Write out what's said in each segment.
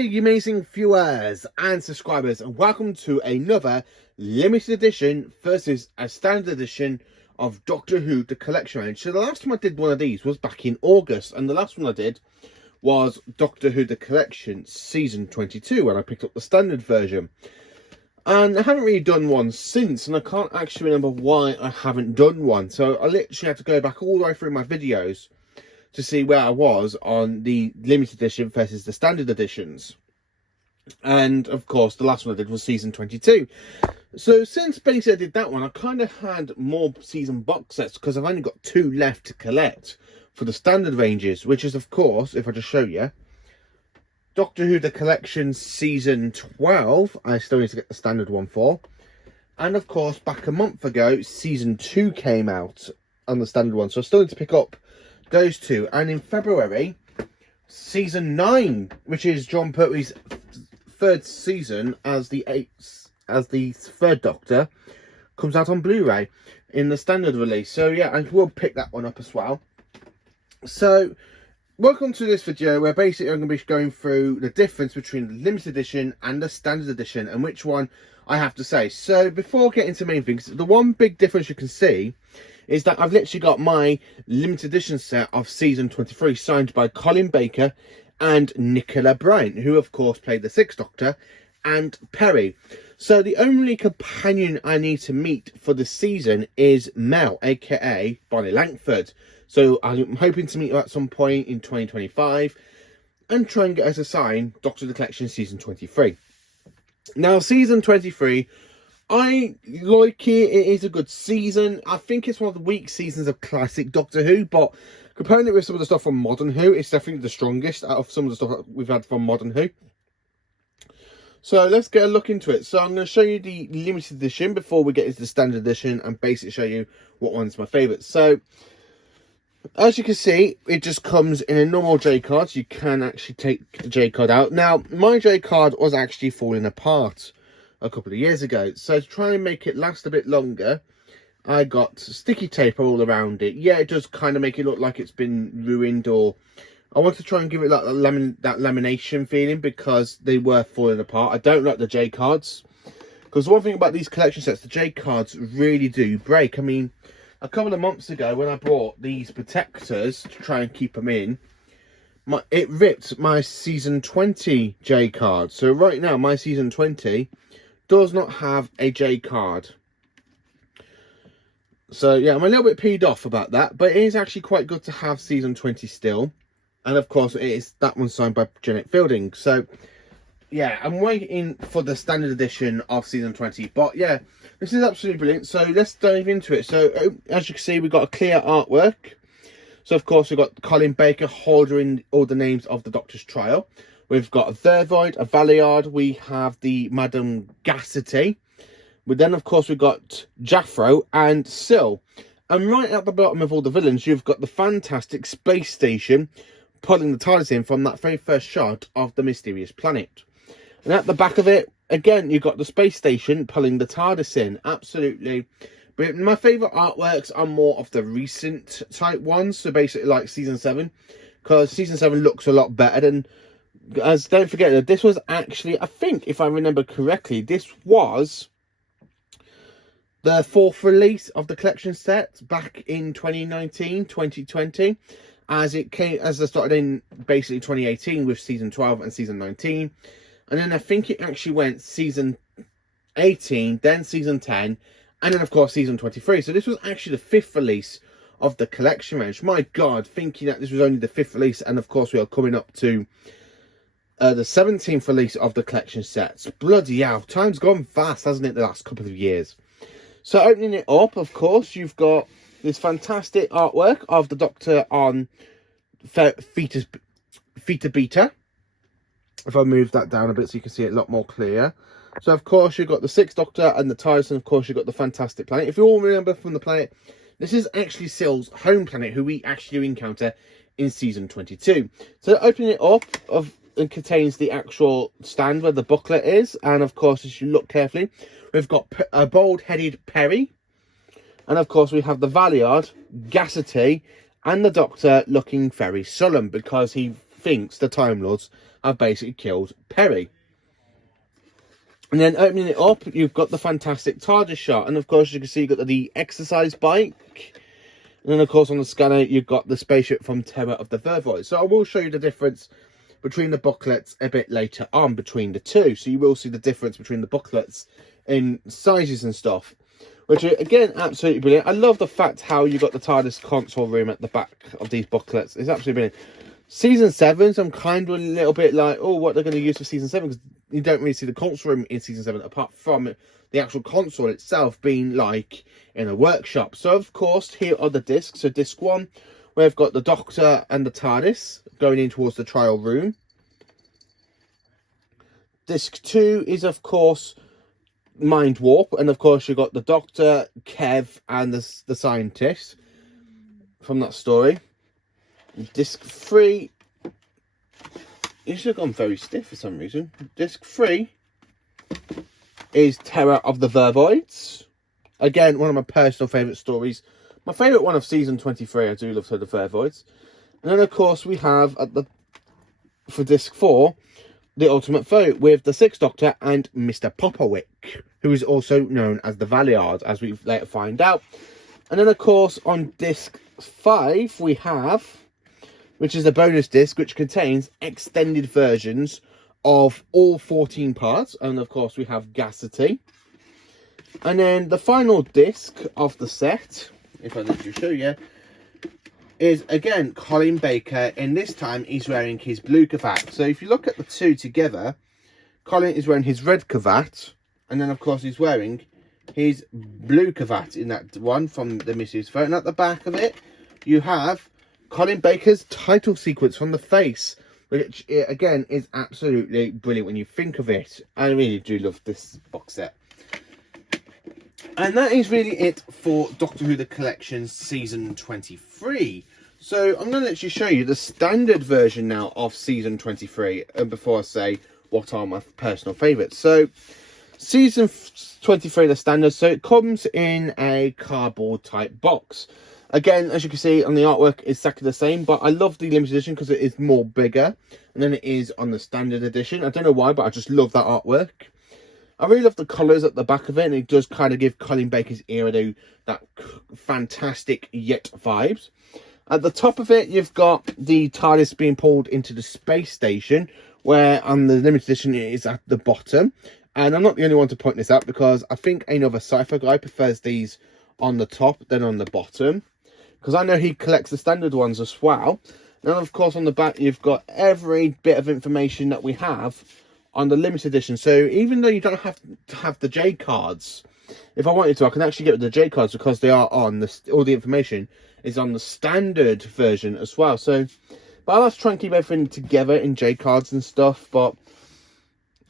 Hey, you amazing viewers and subscribers, and welcome to another limited edition versus a standard edition of Doctor Who The Collection Range. So the last time I did one of these was back in August, and the last one I did was Doctor Who The Collection Season 22, when I picked up the standard version. And I haven't really done one since, and I can't actually remember why I haven't done one. So I literally had to go back all the way through my videos to see where I was on the limited edition versus the standard editions. And of course the last one I did was season 22. So since basically I did that one, I kind of had more season box sets because I've only got 2 left to collect for the standard ranges, which is, of course, if I just show you, Doctor Who The Collection Season 12, I still need to get the standard one for. And of course, back a month ago, Season 2 came out on the standard one, so I still need to pick up those 2. And in February, Season 9, which is John Pertwee's 3rd season as the 3rd Doctor, comes out on Blu-ray in the standard release. So yeah, I will pick that one up as well. So welcome to this video where basically I'm going to be going through the difference between the limited edition and the standard edition and which one I have to say. So before getting to main things, the one big difference you can see is that I've literally got my limited edition set of season 23 signed by Colin Baker and Nicola Bryant, who of course played the 6th Doctor, and Perry. So the only companion I need to meet for the season is Mel, aka Bonnie Langford. So I'm hoping to meet her at some point in 2025 and try and get her to sign Doctor Who The Collection Season 23. Now, Season 23, I like it. It is a good season. I think it's one of the weak seasons of classic Doctor Who, but comparing it with some of the stuff from Modern Who, it's definitely the strongest out of some of the stuff that we've had from Modern Who. So let's get a look into it. So I'm going to show you the limited edition before we get into the standard edition and basically show you what one's my favourite. So as you can see, it just comes in a normal J card. So you can actually take the J card out. Now, my J card was actually falling apart a couple of years ago. So to try and make it last a bit longer, I got sticky tape all around it. Yeah, it does kind of make it look like it's been ruined, or I want to try and give it like that lamination feeling because they were falling apart. I don't like the J cards because one thing about these collection sets, the J cards really do break. I mean, a couple of months ago when I bought these protectors to try and keep them in, it ripped my season 20 J card. So right now my season 20 does not have a J card. So yeah, I'm a little bit peed off about that, but it is actually quite good to have season 20 still. And of course it is that one signed by Janet Fielding. So yeah, I'm waiting for the standard edition of season 20. But yeah, this is absolutely brilliant. So let's dive into it. So as you can see, we've got a clear artwork. So of course we've got Colin Baker holding all the names of the Doctor's trial. We've got a Vervoid, a Valeyard, we have the Madame Gassity. But then of course we've got Jaffro and Syl. And right at the bottom of all the villains, you've got the fantastic space station pulling the TARDIS in from that very first shot of the mysterious planet. And at the back of it, again, you've got the space station pulling the TARDIS in. Absolutely. But my favourite artworks are more of the recent type ones. So basically like season 7. Because season 7 looks a lot better than... As don't forget that this was actually, I think, if I remember correctly, this was the 4th release of the collection set back in 2019, 2020. As it came, as I started in basically 2018 with season 12 and season 19. And then I think it actually went season 18, then season 10, and then of course season 23. So this was actually the 5th release of the collection range. My God, thinking that this was only the 5th release, and of course we are coming up to the 17th release of the collection sets. Bloody hell, time's gone fast, hasn't it, the last couple of years? So opening it up, of course, you've got this fantastic artwork of the Doctor on Theta Beta. If I move that down a bit so you can see it a lot more clear. So of course you've got the 6th Doctor and the TARDIS, and of course you've got the fantastic planet. If you all remember from the planet, this is actually Syl's home planet, who we actually do encounter in season 22. So opening it up, it contains the actual stand where the booklet is, and of course as you look carefully, we've got a bald-headed Perry, and of course we have the Valeyard, Gassity, and the Doctor looking very sullen because he thinks the Time Lords have basically killed Perry. And then opening it up, you've got the fantastic TARDIS shot. And of course, you can see you've got the exercise bike. And then, of course, on the scanner, you've got the spaceship from Terror of the Vervoid. So I will show you the difference between the booklets a bit later on between the two. So you will see the difference between the booklets in sizes and stuff. Which, again, absolutely brilliant. I love the fact how you got the TARDIS console room at the back of these booklets. It's absolutely brilliant. Season 7's, I'm kind of a little bit like, oh, what they're going to use for Season 7, because you don't really see the console room in Season 7, apart from the actual console itself being like in a workshop. So, of course, here are the discs. So, disc 1, we've got the Doctor and the TARDIS going in towards the trial room. Disc 2 is, of course, Mind Warp, and of course, you've got the Doctor, Kev, and the scientist from that story. Disc 3, it should have gone very stiff for some reason. Disc 3 is Terror of the Vervoids. Again, one of my personal favourite stories. My favourite one of season 23. I do love Terror of the Vervoids. And then, of course, we have for disc 4, The Ultimate Foe with the Sixth Doctor and Mr. Popowick, who is also known as the Valiard, as we later find out. And then, of course, on disc 5, we have, which is a bonus disc, which contains extended versions of all 14 parts. And, of course, we have Gassity. And then the final disc of the set, if I let you show you, is, again, Colin Baker. And this time, he's wearing his blue cravat. So, if you look at the two together, Colin is wearing his red cravat. And then, of course, he's wearing his blue cravat in that one from the Mrs. Foe. And at the back of it, you have Colin Baker's title sequence from the face, which again is absolutely brilliant when you think of it. I really do love this box set. And that is really it for Doctor Who The Collection Season 23. So I'm going to actually show you the standard version now of Season 23, and before I say what are my personal favourites. So Season 23, the standard, so it comes in a cardboard type box. Again, as you can see on the artwork, it's exactly the same, but I love the limited edition because it is more bigger than it is on the standard edition. I don't know why, but I just love that artwork. I really love the colours at the back of it, and it does kind of give Colin Baker's era that fantastic Yet vibes. At the top of it, you've got the TARDIS being pulled into the space station, where on the limited edition it is at the bottom. And I'm not the only one to point this out, because I think another sci-fi guy prefers these on the top than on the bottom, because I know he collects the standard ones as well. And of course, on the back, you've got every bit of information that we have on the limited edition. So even though you don't have to have the J cards, if I wanted to, I can actually get the J cards, because they are on all the information is on the standard version as well. So, but I'll have to try and keep everything together in J cards and stuff. But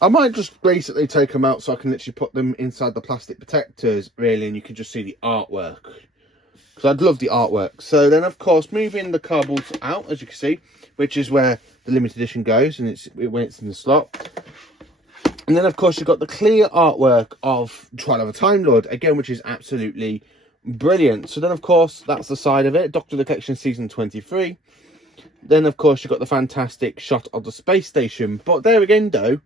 I might just basically take them out so I can literally put them inside the plastic protectors, really, and you can just see the artwork, because I'd love the artwork. So then, of course, moving the cardboard out, as you can see, which is where the limited edition goes, and when it's in the slot. And then, of course, you've got the clear artwork of Trial of a Time Lord, again, which is absolutely brilliant. So then, of course, that's the side of it, Doctor Who The Collection Season 23. Then, of course, you've got the fantastic shot of the space station. But there again, though,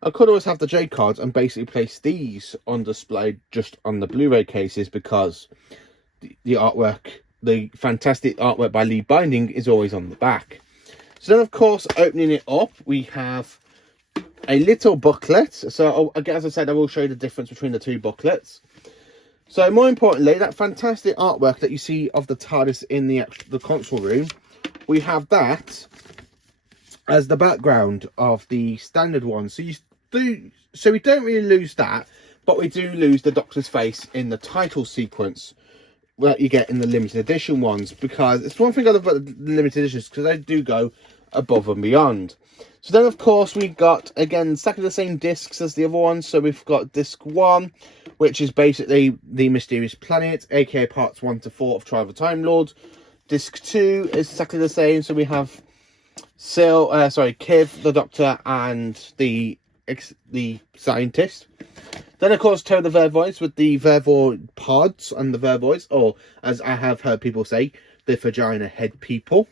I could always have the J cards and basically place these on display just on the Blu-ray cases, because the artwork, the fantastic artwork by Lee Binding, is always on the back. So then, of course, opening it up, we have a little booklet. So, again, as I said, I will show you the difference between the two booklets. So, more importantly, that fantastic artwork that you see of the TARDIS in the console room, we have that as the background of the standard one. So we don't really lose that, but we do lose the Doctor's face in the title sequence that you get in the limited edition ones, because it's one thing I love about the limited editions, because they do go above and beyond. So then, of course, we got, again, exactly the same discs as the other ones. So we've got disc 1, which is basically The Mysterious Planet, aka parts 1 to 4 of Trial of a Time Lord. Disc 2 is exactly the same. So we have Kiv, the Doctor, and the scientist. Then, of course, Terror of the Vervoids with the Vervoid pods and the Vervoids, or as I have heard people say, the vagina head people.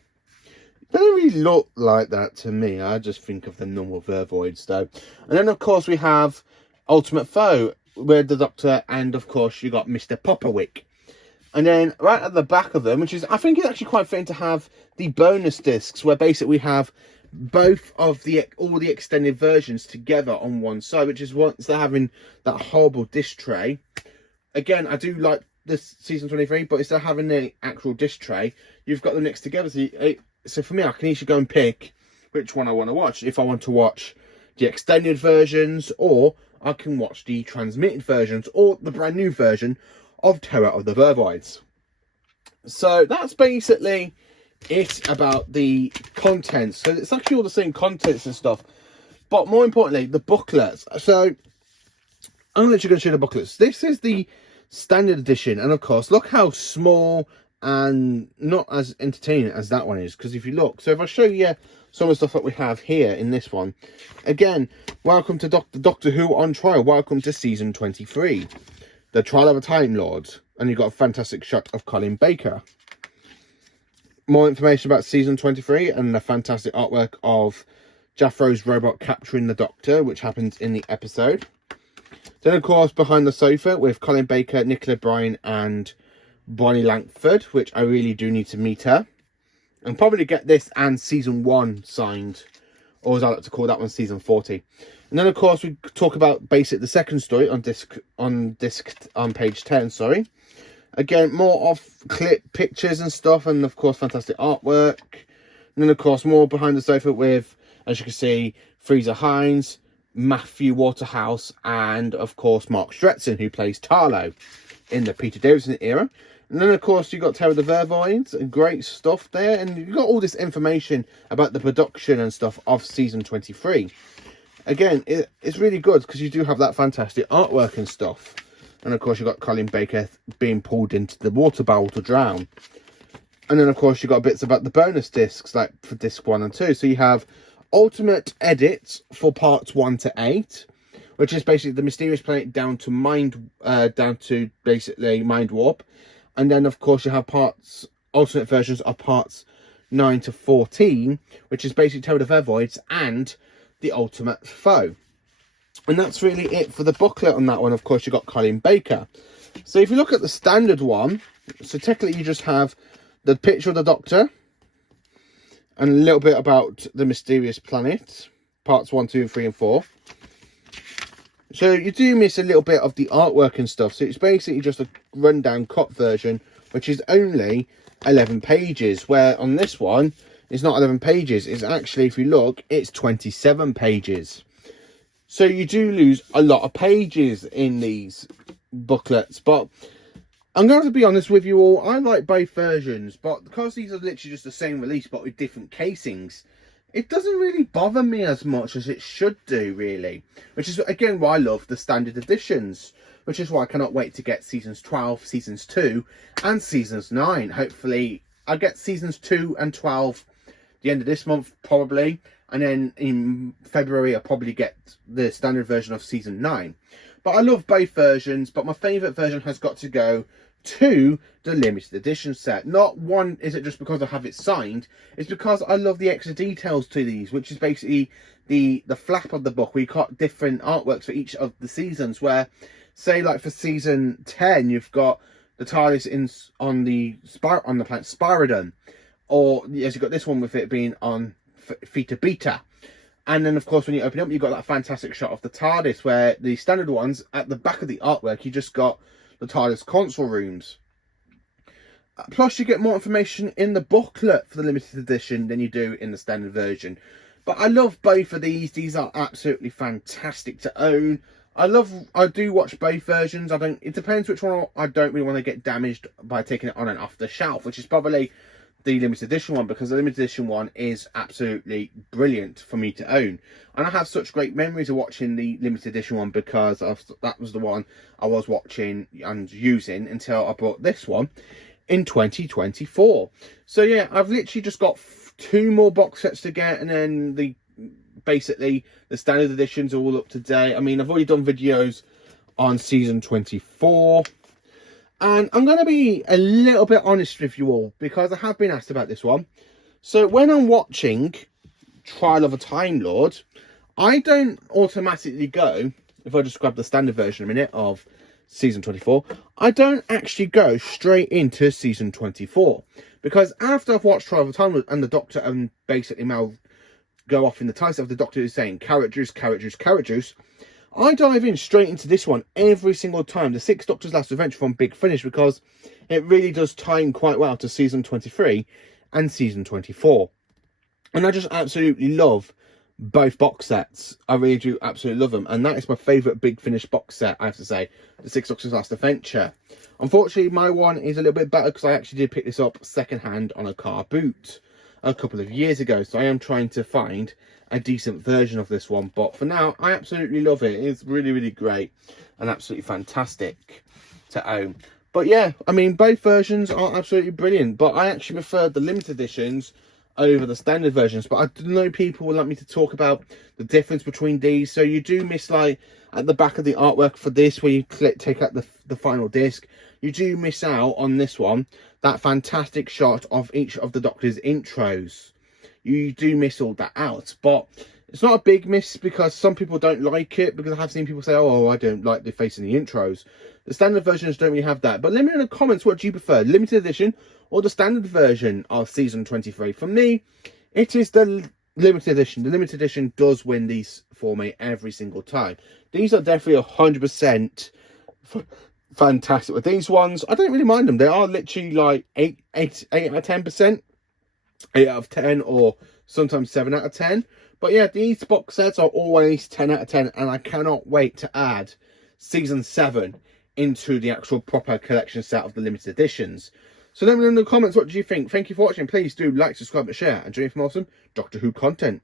They don't really look like that to me. I just think of the normal Vervoids though. And then of course we have Ultimate Foe with the Doctor, and of course you got Mr. Popperwick. And then right at the back of them, which is, I think it's actually quite fitting to have the bonus discs, where basically we have both of all the extended versions together on one side, which is once they're having that horrible disc tray. Again, I do like this season 23, but instead of having the actual disc tray, you've got them next together. So for me, I can easily go and pick which one I want to watch. If I want to watch the extended versions, or I can watch the transmitted versions, or the brand new version of Terror of the Vervoids. So that's basically it about the contents. So it's actually all the same contents and stuff, but more importantly, the booklets. So I'm going to let you go and show the booklets. This is the standard edition, and of course, look how small and not as entertaining as that one is. Because if you look, so if I show you some of the stuff that we have here in this one, again, welcome to Doctor Who on Trial. Welcome to season 23. The Trial of a Time Lord, and you've got a fantastic shot of Colin Baker. More information about season 23 and the fantastic artwork of Jaffro's robot capturing the Doctor, which happens in the episode. Then, of course, Behind the Sofa with Colin Baker, Nicola Bryan, and Bonnie Langford, which I really do need to meet her. And probably get this and season 1 signed, or as I like to call that one, season 40. And then, of course, we talk about the second story on page 10, sorry. Again, more of clip pictures and stuff, and of course, fantastic artwork. And then, of course, more Behind the Sofa with, as you can see, Fraser Hines, Matthew Waterhouse, and of course, Mark Stretson, who plays Tarlo in the Peter Davison era. And then, of course, you've got Terror of the Vervoids, and great stuff there. And you've got all this information about the production and stuff of season 23. Again, it's really good because you do have that fantastic artwork and stuff. And of course, you've got Colin Baker being pulled into the water barrel to drown. And then, of course, you've got bits about the bonus discs, like for disc 1 and 2. So you have alternate edits for parts 1 to 8, which is basically the Mysterious Planet down to basically Mind Warp. And then, of course, you have alternate versions of parts 9 to 14, which is basically Terror of the Vervoids and the Ultimate Foe. And that's really it for the booklet on that one. Of course, you've got Colin Baker. So if you look at the standard one, so technically you just have the picture of the Doctor and a little bit about the Mysterious Planet, parts 1, 2, 3 and 4. So you do miss a little bit of the artwork and stuff. So it's basically just a rundown cut version, which is only 11 pages, where on this one, it's not 11 pages. It's actually, if you look, it's 27 pages. So you do lose a lot of pages in these booklets. But I'm going to be honest with you all. I like both versions. But because these are literally just the same release, but with different casings, it doesn't really bother me as much as it should do, really. Which is, again, why I love the standard editions. Which is why I cannot wait to get seasons 12, seasons 2, and seasons 9. Hopefully, I'll get seasons 2 and 12 the end of this month, probably. And then in February, I'll probably get the standard version of season 9. But I love both versions. But my favourite version has got to go to the limited edition set. Not one, is it just because I have it signed? It's because I love the extra details to these, which is basically the flap of the book. We got different artworks for each of the seasons, where, say, like for season 10, you've got the TARDIS on the planet Spyridon, or as you've got this one with it being on Theta Beta. And then, of course, when you open up, you've got that fantastic shot of the TARDIS, where the standard ones, at the back of the artwork, you just got the TARDIS console rooms. Plus, you get more information in the booklet for the limited edition than you do in the standard version. But I love both of these. These are absolutely fantastic to own. I do watch both versions. It depends which one I don't really want to get damaged by taking it on and off the shelf, which is probably the limited edition one, because the limited edition one is absolutely brilliant for me to own. And I have such great memories of watching the limited edition one, because that was the one I was watching and using until I bought this one in 2024. So yeah, I've literally just got 2 more box sets to get, and then basically the standard editions are all up to date. I mean, I've already done videos on season 24. And I'm going to be a little bit honest with you all, because I have been asked about this one. So when I'm watching Trial of a Time Lord, I don't automatically go, if I just grab the standard version a minute of season 24, I don't actually go straight into season 24. Because after I've watched Trial of a Time Lord and the Doctor and basically Mal go off in the title of the Doctor is saying carrot juice, carrot juice, carrot juice, I dive in straight into this one every single time, the Six Doctors Last Adventure from Big Finish, because it really does tie in quite well to season 23 and season 24. And I just absolutely love both box sets. I really do absolutely love them. And that is my favourite Big Finish box set, I have to say. The Six Doctors Last Adventure. Unfortunately, my one is a little bit better because I actually did pick this up second hand on a car boot a couple of years ago. So I am trying to find a decent version of this one. But for now, I absolutely love it. It's really, really great and absolutely fantastic to own. But yeah, I mean, both versions are absolutely brilliant. But I actually prefer the limited editions over the standard versions. But I know people would like me to talk about the difference between these. So you do miss, like, at the back of the artwork for this, where you take out the final disc, you do miss out on this one, that fantastic shot of each of the Doctor's intros. You do miss all that out. But it's not a big miss because some people don't like it, because I have seen people say, oh, I don't like the face in the intros. The standard versions don't really have that. But let me know in the comments, what do you prefer, limited edition or the standard version of season 23? For me, it is the limited edition. The limited edition does win these for me every single time. These are definitely 100% fantastic. With these ones, I don't really mind them. They are literally like 8 out of 10%, 8 out of 10, or sometimes 7 out of 10. But yeah, these box sets are always 10 out of 10, and I cannot wait to add season 7 into the actual proper collection set of the limited editions. So let me know in the comments, what do you think? Thank you for watching. Please do like, subscribe and share, and join me for more awesome Doctor Who content.